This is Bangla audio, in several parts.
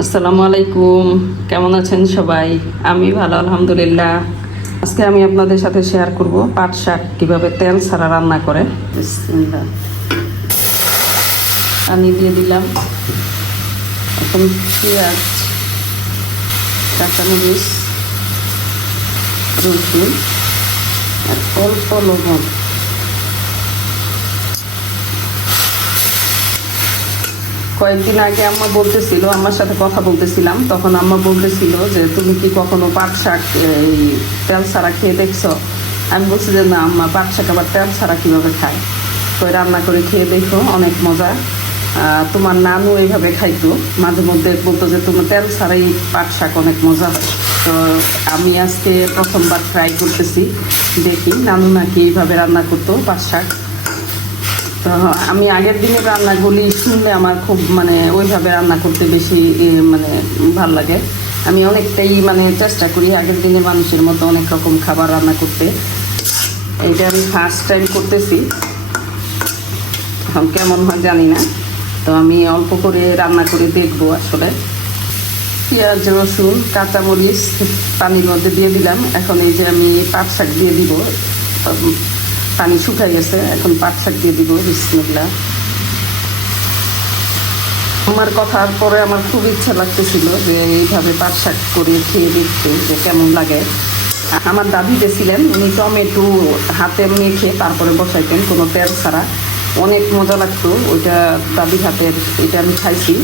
আসসালামু আলাইকুম। কেমন আছেন সবাই? আমি ভালো আলহামদুলিল্লাহ। আজকে আমি আপনাদের সাথে শেয়ার করব পাট শাক কীভাবে তেল ছাড়া রান্না করে। পানি দিয়ে দিলাম এখন পেঁয়াজ কাঁচামরিচ রসুন আর অল্প লবণ। কয়েকদিন আগে আম্মা বলতেছিল আমার সাথে কথা বলতেছিলাম, তখন আম্মা বলতেছিল যে, তুমি কি কখনো পাট শাক, এই তেল ছাড়া খেয়ে দেখছ? আমি বলছি যে, না আম্মা, পাট শাক আবার তেল ছাড়া কীভাবে খায়? তো রান্না করে খেয়ে দেখো, অনেক মজা। তোমার নানু এইভাবে খাইতো। মাঝে মধ্যে বলতো যে, তোমার তেল ছাড়াই পাট শাক অনেক মজা হয়। তো আমি আজকে প্রথমবার ট্রাই করতেছি, দেখি নানু নাকি এইভাবে রান্না করতো পাট শাক। তো আমি আগের দিনের রান্নাগুলি শুনলে আমার খুব মানে ওইভাবে রান্না করতে বেশি মানে ভালো লাগে। আমি অনেকটাই মানে চেষ্টা করি আগের দিনের মানুষের মতো অনেক রকম খাবার রান্না করতে। এটা আমি ফার্স্ট টাইম করতেছি। এখন কেমন হয় জানি না। তো আমি অল্প করে রান্না করে দেখব আসলে। পেঁয়াজ, রসুন, কাঁচামরিচ পানির মধ্যে দিয়ে দিলাম। এখন এই যে আমি পাট শাক দিয়ে দিব। পানি শুকাই গেছে, এখন পাট শাক দিয়ে দিব বিসমিল্লা আমার কথার পরে আমার খুব ইচ্ছা লাগতেছিল যে এইভাবে পাট শাক করে খেয়ে দেখতে যে কেমন লাগে। আমার দাদি যে ছিলেন, উনি টমেটো হাতে মেখে তারপরে বসাইতেন, কোনো তেল ছাড়া। অনেক মজা লাগতো, ওইটা দাদির হাতের, এটা আমি খাইছি।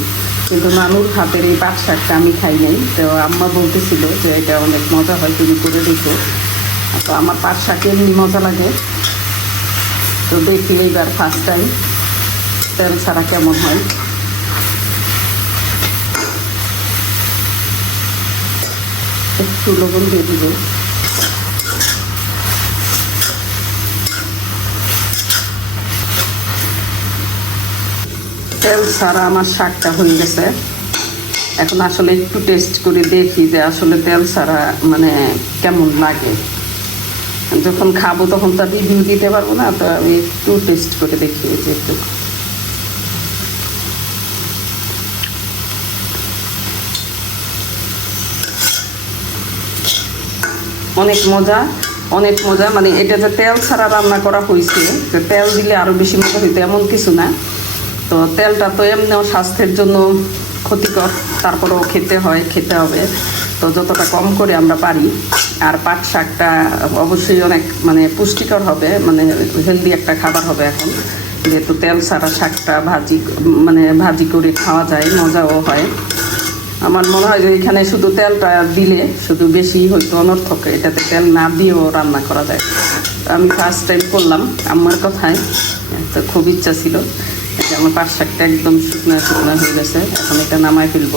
কিন্তু নানুর হাতের এই পাট শাকটা আমি খাই নাই। তো আম্মা বলতেছিল যে এটা অনেক মজা হয়, তুমি করে দেখো। তো আমার পাট শাক এমনি মজা লাগে। তো দেখি এইবার ফার্স্ট টাইম তেল ছাড়া কেমন হয়। একটু লবণ দিয়ে দিব। তেল ছাড়া আমার শাকটা হয়ে গেছে। এখন আসলে একটু টেস্ট করে দেখি যে আসলে তেল ছাড়া মানে কেমন লাগে। যখন খাব তখন তো রিভিউ দিতে পারব না, তো আমি একটু টেস্ট করে দেখি যে একটু। অনেক মজা অনেক মজা মানে এটা যে তেল ছাড়া রান্না করা হয়েছে যে তেল দিলে আরও বেশি মজা হইতো এমন কিছু না। তো তেলটা তো এমনিও স্বাস্থ্যের জন্য ক্ষতিকর, তারপরেও খেতে হয়, খেতে হবে। তো যতটা কম করে আমরা পারি, আর পাট শাকটা অবশ্যই অনেক মানে পুষ্টিকর হবে মানে হেলদি একটা খাবার হবে এখন। যেহেতু তেল ছাড়া শাকটা ভাজি মানে ভাজি করে খাওয়া যায়, মজাও হয়। আমার মনে হয় যে এখানে শুধু তেলটা দিলে, শুধু বেশি হয়তো অনর্থক, এটাতে তেল না দিয়েও রান্না করা যায়। আমি ফার্স্ট টাইম করলাম আমার কথায়, তো খুব ইচ্ছা ছিল। আমার পাট শাকটা একদম শুকনো শুকনো হয়ে গেছে, এখন এটা নামায় ফেলব।